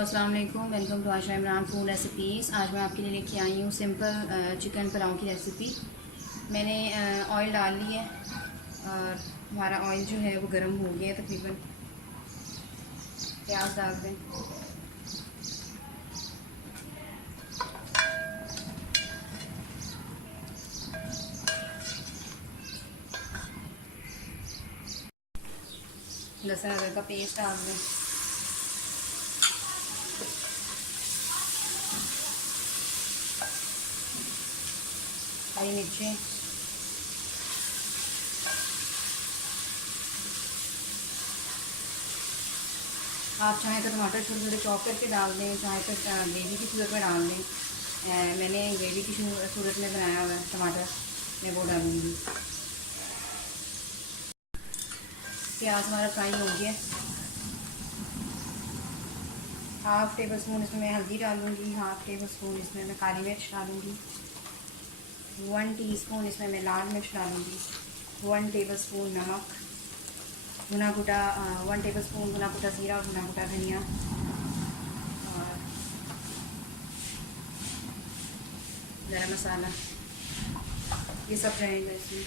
अस्सलाम वालेकुम, welcome to Asha Imran food recipes. आज मैं आपके लिए लेके आई हूँ सिंपल चिकन पुलाव की रेसिपी। मैंने ऑयल डाल ली है और हमारा ऑयल जो है वो गर्म हो गया है तकरीबन। प्याज डाल दें। लहसुन अदरक का पेस्ट डाल दें। हरी मिर्चें, आप चाहें तो टमाटर छोटे छोटे चॉप करके डाल दें, चाहे तो ग्रेवी की सूरत में डाल दें। मैंने ग्रेवी की सूरत में बनाया हुआ है टमाटर, मैं वो डालूँगी। प्याज हमारा फ्राई हो गया। हाफ़ टेबल स्पून इसमें मैं हल्दी डालूँगी, हाफ़ टेबल स्पून इसमें मैं काली मिर्च डालूँगी, 1 टीस्पून इसमें मैं लाल मिर्च डालूँगी, 1 टेबल स्पून नमक, भुना कुटा 1 टेबल स्पून भुना कुटा ज़ीरा और भुना कुटा धनिया, और गरम मसाला, ये सब रहेगा इसमें।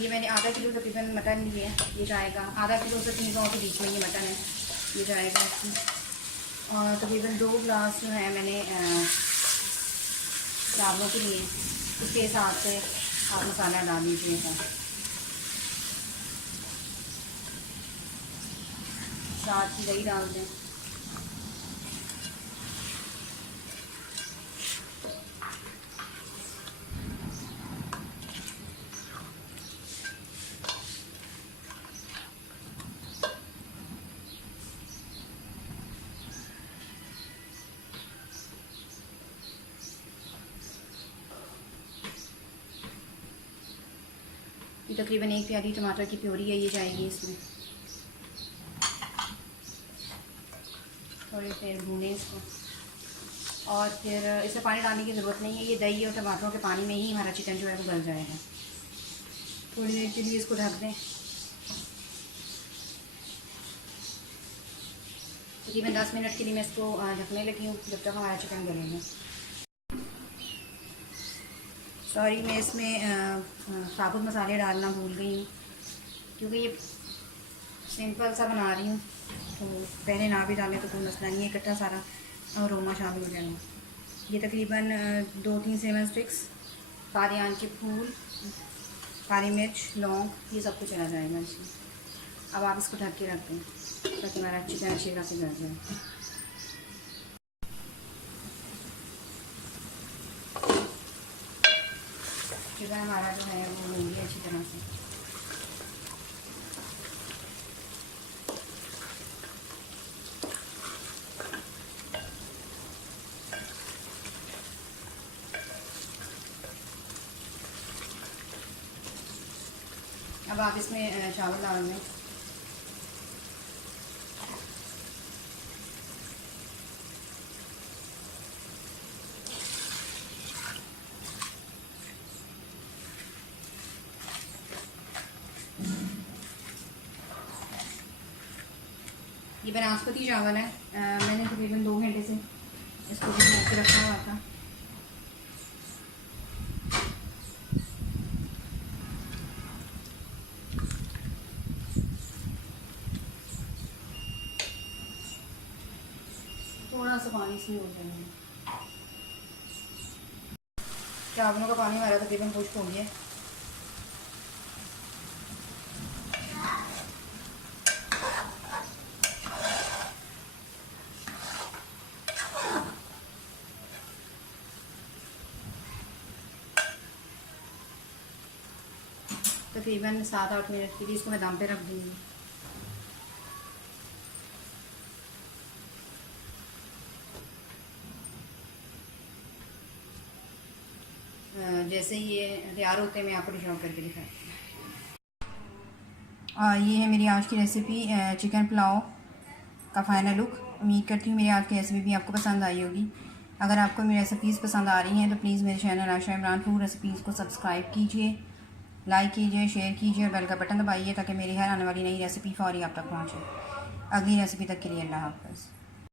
ये मैंने आधा किलो तकरीबन मटन लिए है, ये जाएगा आधा किलो से 3 पाव के बीच में ये मटन है, ये जाएगा इसमें। और तकरीबन 2 गिलास जो है मैंने चावलों के लिए, उसके हिसाब से आप मसाला डाल दीजिएगा। साथ ही दही डाल दें। ये तकरीबन 1 प्याली टमाटर की प्योरी है, ये जाएगी इसमें। थोड़ी देर भूनें इसको, और फिर इसमें पानी डालने की ज़रूरत नहीं है। ये दही और टमाटरों के पानी में ही हमारा चिकन जो है वो गल जाएगा। थोड़ी देर के लिए इसको ढक दें, तकरीबन 10 मिनट के लिए मैं इसको ढकने लगी हूँ, जब तक हमारा चिकन गलेगा। सॉरी, मैं इसमें साबुत मसाले डालना भूल गई हूँ, क्योंकि ये सिंपल सा बना रही हूँ, तो पहले ना भी डालें तो कोई मसला नहीं है, इकट्ठा सारा अरोमा शामिल हो जाएगा। ये तकरीबन 2-3 सेवन स्टिक्स, काले आम के फूल, काली मिर्च, लौंग, ये सब कुछ चला जाएगा इसमें। अब आप इसको ढक के रख दें ताकि हमारा चिकन अच्छी तरह से गल जाए। चिकन हमारा जो है वो हो गया अच्छी तरह से। अब आप इसमें चावल डाल दें। ये बनास्पति चावल है, मैंने तकरीबन 2 घंटे से इसको भिगो के रखा हुआ था। थोड़ा सा पानी इसमें हो जाएगा। चावलों का पानी हमारा तकरीबन खुश्क हो गया। तकरीबन 7-8 मिनट के लिए इसको मैं दम पे रख दूँगी। जैसे ही ये तैयार होते हैं मैं आपको डिश आउट करके दिखाती हूँ। ये है मेरी आज की रेसिपी, चिकन पुलाव का फाइनल लुक। उम्मीद करती हूँ मेरी आज की रेसिपी भी आपको पसंद आई होगी। अगर आपको मेरी रेसिपीज़ पसंद आ रही हैं तो प्लीज़ मेरे चैनल आशा इमरान फूड रेसिपीज़ को सब्सक्राइब कीजिए, लाइक कीजिए, शेयर कीजिए और बेल का बटन दबाइए ताकि मेरी हर आने वाली नई रेसिपी फौरी आप तक पहुँचे। अगली रेसिपी तक के लिए अल्लाह हाफ़िज़।